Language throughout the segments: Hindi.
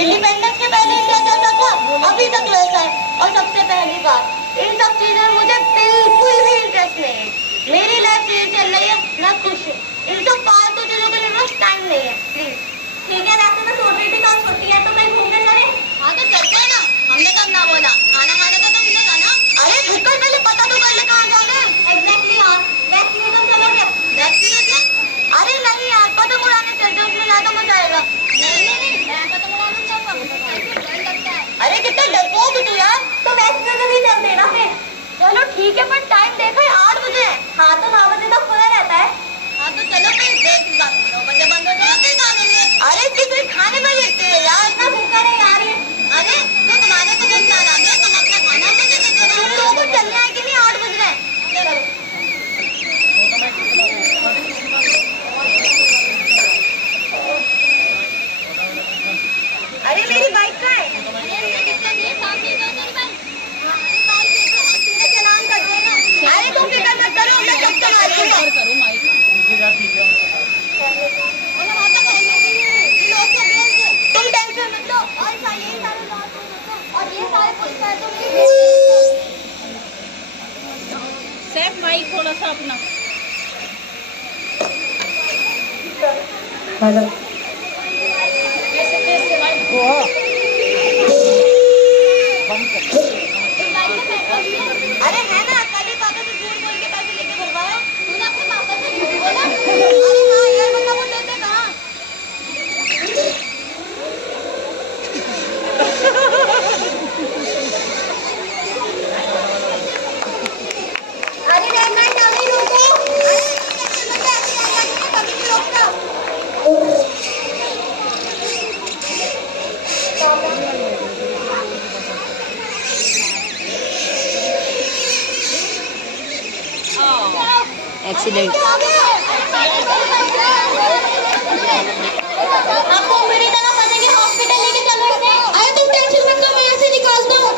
इंडिपेंडेंस के पहले इंडिया जैसा था, अभी तक वैसा है। और सबसे पहली बात, इन सब चीजों में मुझे बिल्कुल भी इंटरेस्ट नहीं है। मेरी लाइफ ये चल रही है, मैं खुश हूँ। इन सब फालतू चीजों के लिए बस टाइम नहीं है, प्लीज। ठीक है, वैसे मैं सोच रही थी कल छुट्टी है तो कहीं घूमने चले। हाँ तो चलते हैं ना, हमने कब ना बोला। खाना खाने का तो मिलेगा ना। अरे भूखल पहले पता तो कर ले कहाँ जाना है। एग्जैक्टली यार, वैक्सीन तुम चलोगे? वैक्सीन? अरे नहीं यार, पतंग उड़ाने चलते हैं, उसमें ज्यादा मजा आएगा। नहीं, मैं पतंग उड़ाने जाऊंगा, मुझे डर लगता है। अरे कितना डरपोक तू यार। तो वैसे तो भी चलते ना फिर। चलो ठीक है, पर टाइम देखा है 8 बजे। हाँ तो 9 बजे तक खुला रहता है। हाँ तो चलो फिर, देख 9 बजे बंद हो जाएगा, फिर खा लेंगे। अरे सिर्फ खाने में देखते हैं यार, इतना भूखा नहीं यार ये। अरे तो तुम्हारे को जब ख्याल आ गया, तुम अपना खाना मुझे दे दो। तुम लोगों को चलने आए कि नहीं? 8 बज रहे हैं। चलो अरे मेरी बाइक कहाँ है? चलान कर देना। अरे तुम फिक्र मत करो, मैं सब चला लूंगा। तुम टेंशन मत लो। और ये सारे बात और ये सारे पैसे तो मेरे। सैफ माइक थोड़ा सा अपना। हेलो। अरे है ना, कल ही पापा से झूठ बोल के पैसे लेके भरवाया। तूने अपने पापा से झूठ बोला? अरे हाँ यार, वरना वो लेते कहाँ? अरे रेड लाइट आ गई, रोको। अरे कभी नहीं रोकता। एक्सीडेंट। आपको मेरी तरह पता कि हॉस्पिटल लेके चल रहे थे। अरे तुम टेंशन मत लो, मैं यहाँ से निकालता हूँ।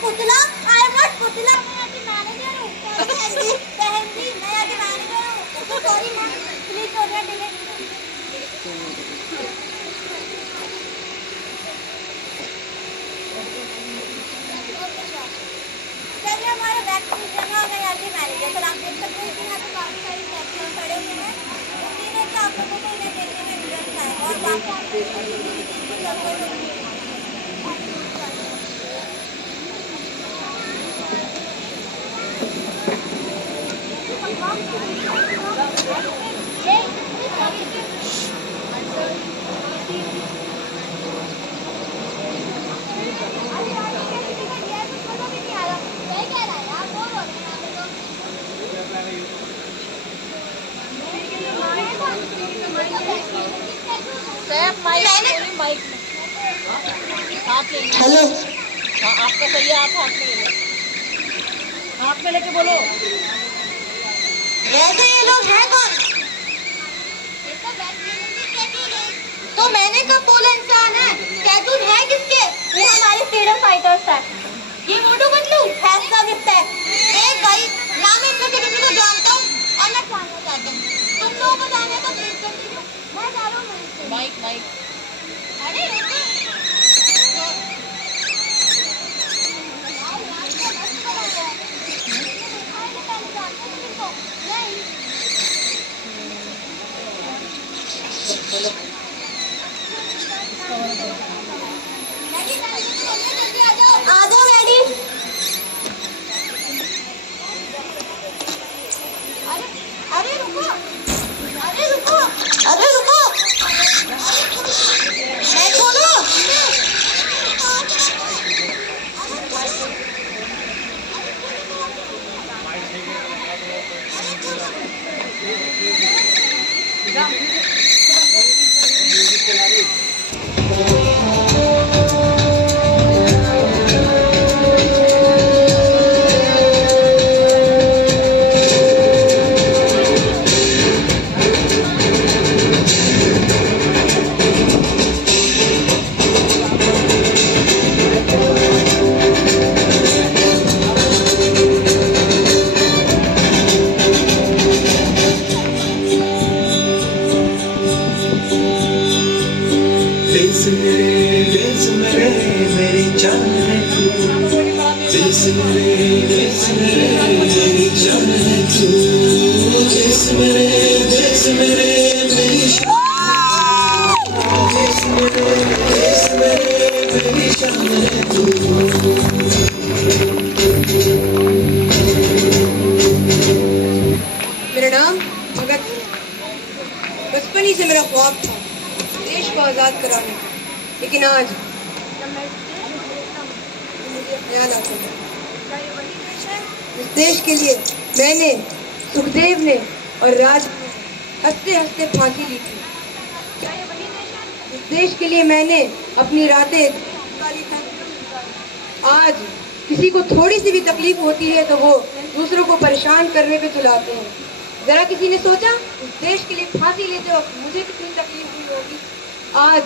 पुतला, I want पुतला। बहन जी मैं आगे मान रहा हूँ। सॉरी मैम, प्लीज हो गया डिले। चलिए हमारा बैग जमा हो गया आगे मैनेजर। सर आप देख सकते हैं कि यहाँ पे काफी सारी टैक्सी खड़े हुए हैं। उसी ने आप लोगों को इन्हें देखने में रिजल्ट आए और बाकी हेलो, हाँ आपका सही है, आप हाथ में ले लो, हाथ में लेके बोलो। वैसे ये लोग हैं कौन? तो मैंने कब बोला इंसान है? कैटून है किसके? ये हमारे फ्रीडम फाइटर्स हैं। ये मोटू पतलू है सब है। एक भाई ना मैं इनमें से किसी को जानता हूँ और मैं जानना चाहता हूँ। तुम लोगों को जानने का प्लीज करती हूँ। मैं जा रहा हूँ। Mic mic. अरे आ जाओ डैडी। अरे रुको, अरे रुको, अरे रुको, मैं खोलो। मेरा नाम भगत। बचपन ही से मेरा ख्वाब था देश को आज़ाद कराने का, लेकिन आज मुझे ख्याल आता है इस देश के लिए मैंने, सुखदेव ने और राज ने हंसते हंसते फांसी ली थी। इस देश के लिए मैंने अपनी रातें निकाली थी। आज किसी को थोड़ी सी भी तकलीफ होती है तो वो दूसरों को परेशान करने पे तुलाते हैं। जरा किसी ने सोचा इस देश के लिए फांसी लेते वक्त मुझे कितनी तकलीफ हुई होगी। आज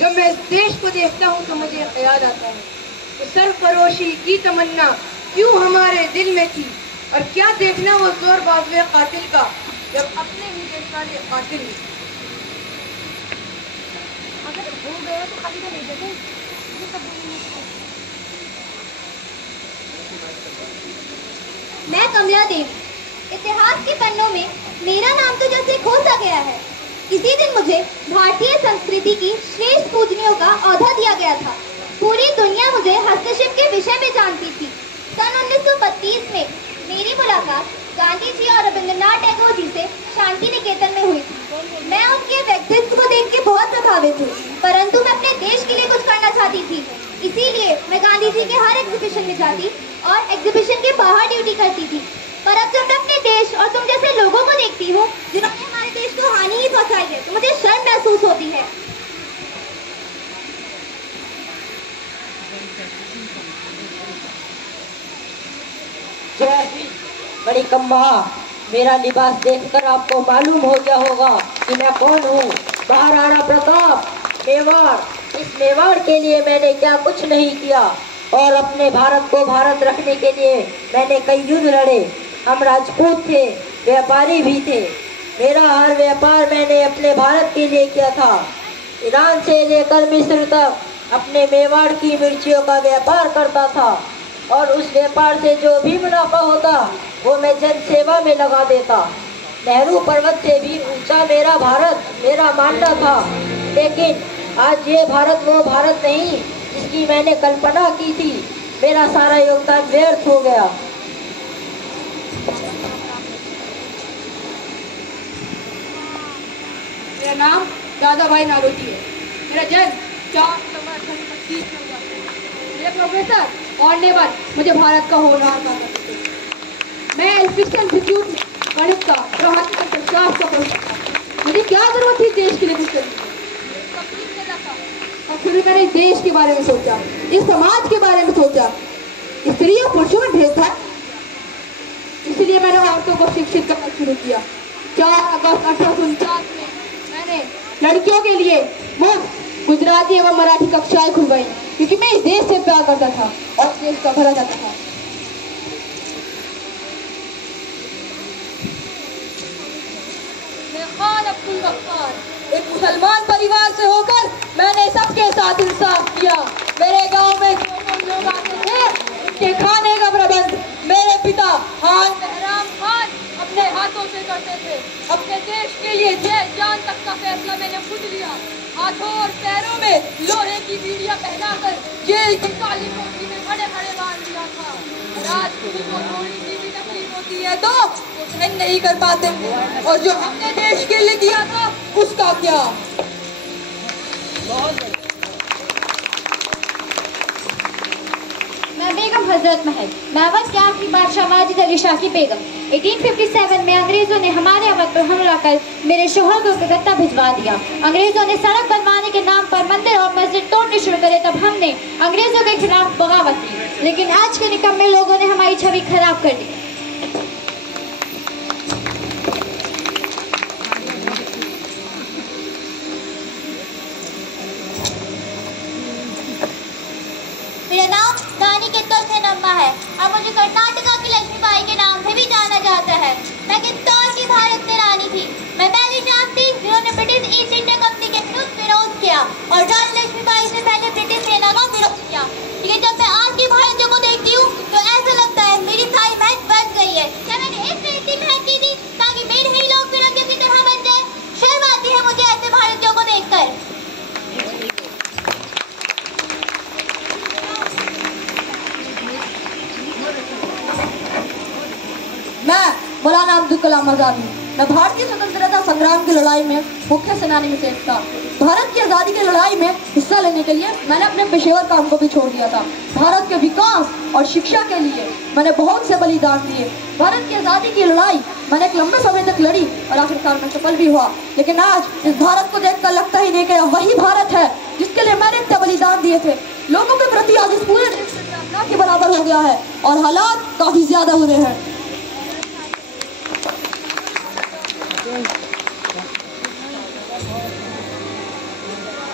जब मैं इस देश को देखता हूँ तो मुझे याद आता है कि सरफरोशी की तमन्ना क्यों हमारे दिल में थी, और क्या देखना वो जोर बाजुए कातिल का जब अपने ही देश वाले कातिल हुए। अगर हो गया तो खाली नहीं देते। मैं कमला देवी, इतिहास के पन्नों में मेरा नाम तो जैसे खोसा गया है। इसी दिन मुझे भारतीय संस्कृति की श्रेष्ठ पूजनियों का औहदा दिया गया था। पूरी दुनिया मुझे हस्तशिल्प के विषय में जानती थी। सन 1932 में मेरी मुलाकात गांधी जी और रविंद्रनाथ टैगोर जी से शांति निकेतन में हुई थी। मैं उनके व्यक्तित्व को देख के बहुत प्रभावित हुई, परंतु मैं अपने देश के लिए कुछ करना चाहती थी। इसीलिए मैं गांधी जी के हर एग्जीबिशन में जाती और एग्जीबिशन के बाहर ड्यूटी करती थी। पर अब जब मैं अपने देश और तुम जैसे लोगों को देखती हूँ जिन्होंने हमारे देश को हानि ही पहुँचाई है, तो मुझे शर्म महसूस होती है। बड़ी कम्मा, मेरा लिबास देखकर आपको मालूम हो गया होगा कि मैं कौन हूँ। महाराणा प्रताप, मेवाड़। इस मेवाड़ के लिए मैंने क्या कुछ नहीं किया, और अपने भारत को भारत रखने के लिए मैंने कई युद्ध लड़े। हम राजपूत थे, व्यापारी भी थे। मेरा हर व्यापार मैंने अपने भारत के लिए किया था। ईरान से लेकर मिस्र तक अपने मेवाड़ की मिर्चियों का व्यापार करता था और उस व्यापार से जो भी मुनाफा होता वो मैं जन सेवा में लगा देता। नेहरू पर्वत से भी ऊंचा मेरा भारत मेरा मानना था, लेकिन आज ये भारत वो भारत नहीं जिसकी मैंने कल्पना की थी। मेरा सारा योगदान व्यर्थ हो गया। मेरा नाम दादा भाई नारोटी है। मेरा जन्म 4 सितंबर 1825 में हुआ था। मेरे प्रोफेसर और नेबर मुझे भारत का होनहार कहा करते थे। मैं एल्फिंस्टन इंस्टीट्यूट में गणित का और अर्थशास्त्र का प्रोफेसर था। मुझे क्या जरूरत थी देश के लिए कुछ करने की? और फिर मैंने इस देश के बारे में सोचा, इस समाज के बारे में सोचा। स्त्री और पुरुषों में भेद था, इसलिए मैंने औरतों को शिक्षित करना शुरू किया। 4 अगस्त 1849 में मैंने लड़कियों के लिए मुफ्त गुजराती एवं मराठी कक्षाएं खुलवाई, क्योंकि मैं इस देश से प्यार करता था और देश का भला चाहता था। मैं खान अब्दुल गफ्फार एक मुसलमान परिवार से होकर मैंने सबके साथ इंसाफ किया। मेरे गांव में जो लोग आते थे उनके खाने का प्रबंध मेरे पिता खान मेहराम खान अपने हाथों से करते थे। अपने देश के लिए जान तक का फैसला मैंने खुद लिया। हाथों और पैरों में लोहे की बीड़ियां पहनाकर जेल की काली कोठरी में खड़े खड़े बांध दिया था। आज किसी को थोड़ी सी भी तकलीफ होती है तो सहन नहीं कर पाते, और जो हमने देश के लिए किया था उसका क्या। मैं बेगम हजरत महल, मैं अवध के आखिरी बादशाह वाजिद अली शाह की बेगम। 1857 में अंग्रेजों ने हमारे अवध पर हमला कर मेरे शोहर को कलकत्ता भिजवा दिया। अंग्रेजों ने सड़क बनवाने के नाम पर मंदिर और मस्जिद तोड़ने शुरू करे, तब हमने अंग्रेजों के खिलाफ बगावत की, लेकिन आज के निकम्मे लोगों ने हमारी छवि खराब कर दी। मेरा नाम रानी कित्तौर सेनम्मा है और मुझे कर्नाटका की लक्ष्मीबाई के नाम से भी जाना जाता है। मैं कित्तौर की भारत में रानी थी। मैं पहली शाम थी जिन्होंने ब्रिटिश ईस्ट इंडिया कंपनी के विरोध किया और रानी लक्ष्मीबाई से पहले ब्रिटिश सेना का विरोध किया। लेकिन जब मैं आज की भारतीयों को देखती हूँ तो ऐसा लगता है मेरी सारी मेहनत बच गई है। क्या मैंने इसलिए इतनी मेहनत की थी ताकि मेरे ही लोग तिरंगे की तरह बन जाए? शर्म आती है मुझे ऐसे भारतीयों को देखकर। मैं मौलाना अब्दुल कलाम आजाद हूँ। मैं भारतीय स्वतंत्रता संग्राम की लड़ाई में मुख्य सेनानी में से एक था। भारत की आज़ादी की लड़ाई में हिस्सा लेने के लिए मैंने अपने पेशेवर काम को भी छोड़ दिया था। भारत के विकास और शिक्षा के लिए मैंने बहुत से बलिदान दिए। भारत की आज़ादी की लड़ाई मैंने एक लंबे समय तक लड़ी और आखिरकार में सफल भी हुआ। लेकिन आज इस भारत को देखकर लगता ही नहीं कि वही भारत है जिसके लिए मैंने इतने बलिदान दिए थे। लोगों के प्रति आज इस पूरे देश में के बराबर हो गया है और हालात काफी ज्यादा बुरे हैं।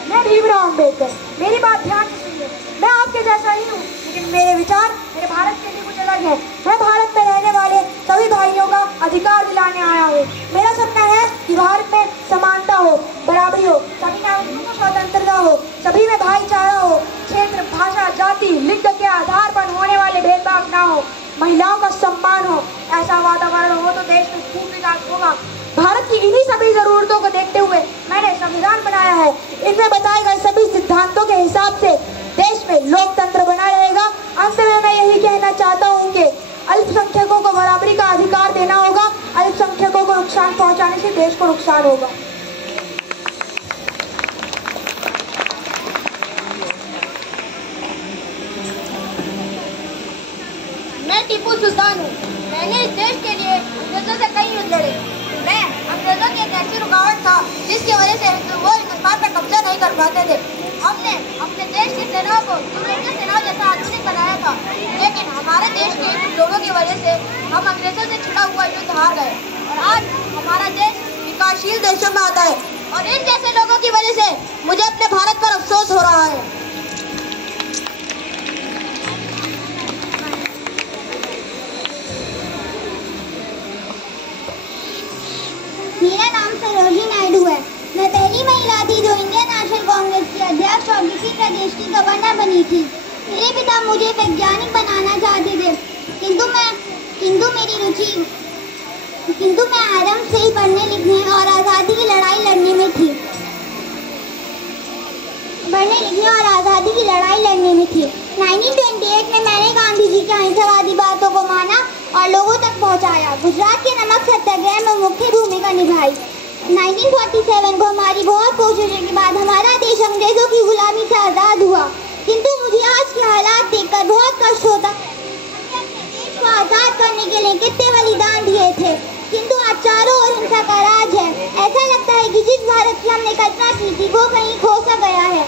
मैं भीमराव अम्बेडकर, मेरी बात ध्यान से सुनिए। मैं आपके जैसा ही हूँ, लेकिन मेरे विचार मेरे भारत के लिए कुछ अलग है। मैं भारत में रहने वाले सभी भाइयों का अधिकार दिलाने आया हूँ। मेरा सपना है कि भारत में समानता हो, बराबरी हो, सभी नागरिकों को स्वतंत्रता हो, सभी में भाईचारा हो, क्षेत्र, भाषा, जाति, लिंग के आधार पर होने वाले भेदभाव न हो, महिलाओं का सम्मान हो। ऐसा वातावरण हो तो देश में खूब विकास होगा। भारत की इन्हीं सभी जरूरतों को देखते हुए मैंने संविधान बनाया है। इनमें बताए गए सभी सिद्धांतों के हिसाब से देश में लोकतंत्र बना रहेगा। अंत में मैं यही कहना चाहता हूँ कि अल्पसंख्यकों को बराबरी का अधिकार देना होगा। अल्पसंख्यकों को नुकसान पहुँचाने से देश को नुकसान होगा। मैं टीपू सुल्तान हूँ। मैंने इस देश के लिए अंग्रेजों से कई युद्ध लड़े। मैं अंग्रेजों की एक ऐसी रुकावट था जिसकी वजह से वो हिंदुस्तान पर कब्जा नहीं कर पाते थे। हमने अपने देश की सेनाओं को यूरोपीय सेनाओं जैसा आधुनिक बनाया था, लेकिन हमारे देश के कुछ लोगों की वजह से हम अंग्रेजों से छिड़ा हुआ युद्ध हार गए और आज हमारा देश विकासशील देशों में आता है। और इन जैसे लोगों की वजह से मुझे अपने भारत पर अफसोस हो रहा है। थी। मेरे पिता मुझे वैज्ञानिक बनाना चाहते थे, किंतु मैं आरंभ से ही पढ़ने लिखने और आज़ादी की लड़ाई लड़ने में थी। 1928 में मैंने गांधी जी की अहिंसावादी बातों को माना और लोगों तक पहुंचाया। गुजरात के नमक सत्याग्रह में मुख्य भूमिका निभाई। 1947 को हमारी बहुत कोशिशों के बाद हमारा देश अंग्रेजों की गुलामी से आज़ाद हुआ, किंतु मुझे आज के हालात देखकर बहुत कष्ट होता है। हमने अपने देश को आज़ाद करने के लिए कितने बलिदान दिए थे, किंतु आज चारों ओर हिंसा का राज है। ऐसा लगता है कि जिस भारत की हमने कल्पना की थी वो कहीं खो सा गया है।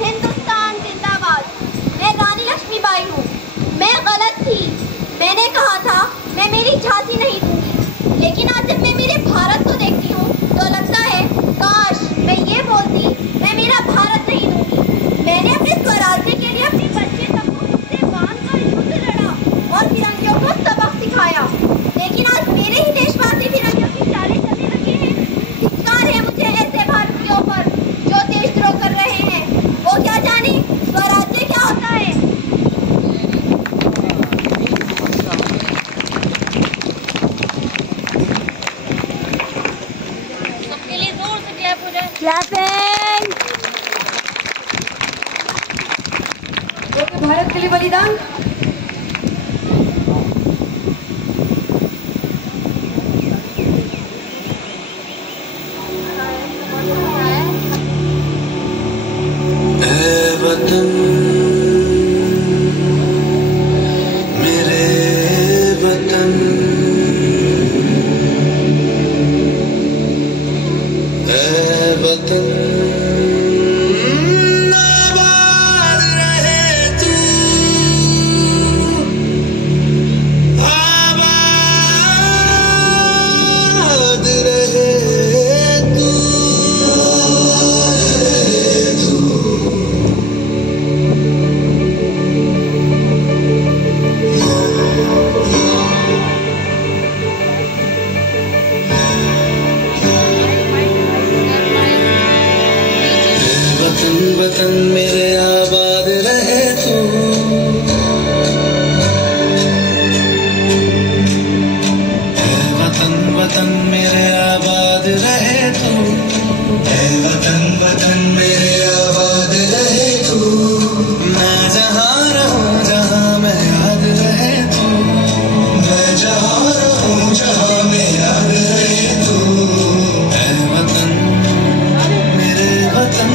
हिंदुस्तान जिंदाबाद। मैं रानी लक्ष्मीबाई हूँ। मैं गलत थी। मैंने कहा था मैं मेरी झांसी नहीं दूंगी, लेकिन आज जब मैं मेरे भारत को देखती हूँ तो लगता है काश मैं ये बोलती मैं मेरा भारत नहीं दूंगी। मैंने अपने स्वराज्य के लिए अपने बच्चे तक को मुझसे बांधकर युद्ध लड़ा और फिरंगियों को सबक सिखाया, लेकिन आज मेरे ही देशवासी फिरंगियों की चालें चलने लगे हैं। धिक्कार है मुझे ऐसे भारतीयों पर जो देशद्रोह कर रहे हैं। वो क्या जाने स्वराज्य क्या होता है। सबके लिए जोर से क्लैप हो जाए। क्लैपिंग। भारत के लिए बलिदान। वतन मेरे वतन, ऐ वतन आबाद रहे तू, आबाद रहे तू। वतन मेरे आबाद रहे तू, वतन वतन मेरे आबाद रहे तू, वतन वतन मेरे आबाद रहे तू। मैं जहाँ रहूँ जहाँ मैं याद रहे तू, मैं जहाँ रहूँ जहाँ मैं याद रहे तू। ऐ वतन मेरे वतन,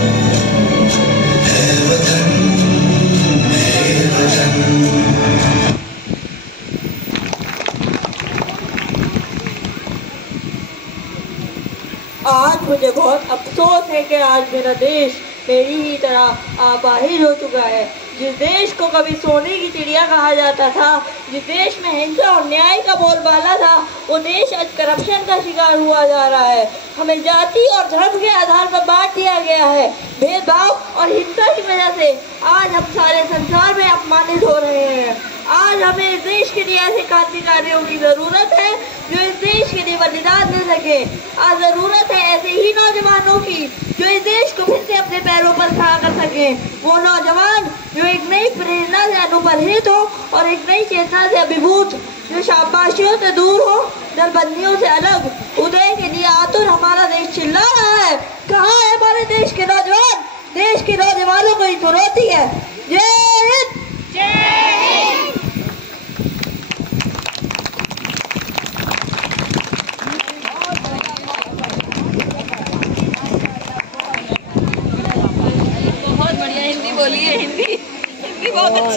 आज मुझे बहुत अफसोस है कि आज मेरा देश मेरी ही तरह आपाहिज हो चुका है। जिस देश को कभी सोने की चिड़िया कहा जाता था, जिस देश में हिंसा और न्याय का बोलबाला था, वो देश आज करप्शन का शिकार हुआ जा रहा है। हमें जाति और धर्म के आधार पर बांट दिया गया है। भेदभाव और हिंसा की वजह से आज हम सारे संसार में अपमानित हो रहे हैं। आज हमें इस देश के लिए ऐसे क्रांतिकारियों की ज़रूरत है जो इस देश के लिए बलिदान दे सके। आज ज़रूरत है ऐसे ही नौजवानों की जो इस देश को फिर से अपने पैरों पर खड़ा कर सके। वो नौजवान जो एक नई प्रेरणा से अनुप्राणित हो और एक नई चेतना से अभिभूत, जो शाबाशियों से दूर हो, दरबंदियों से अलग, उदय के लिए आतुर हमारा देश चिल्ला रहा है। कहाँ है हमारे देश के नौजवान? देश के नौजवानों को ही जरूरत है। जय हिंद। बहुत बढ़िया हिंदी बोली है। हिंदी बहुत अच्छी।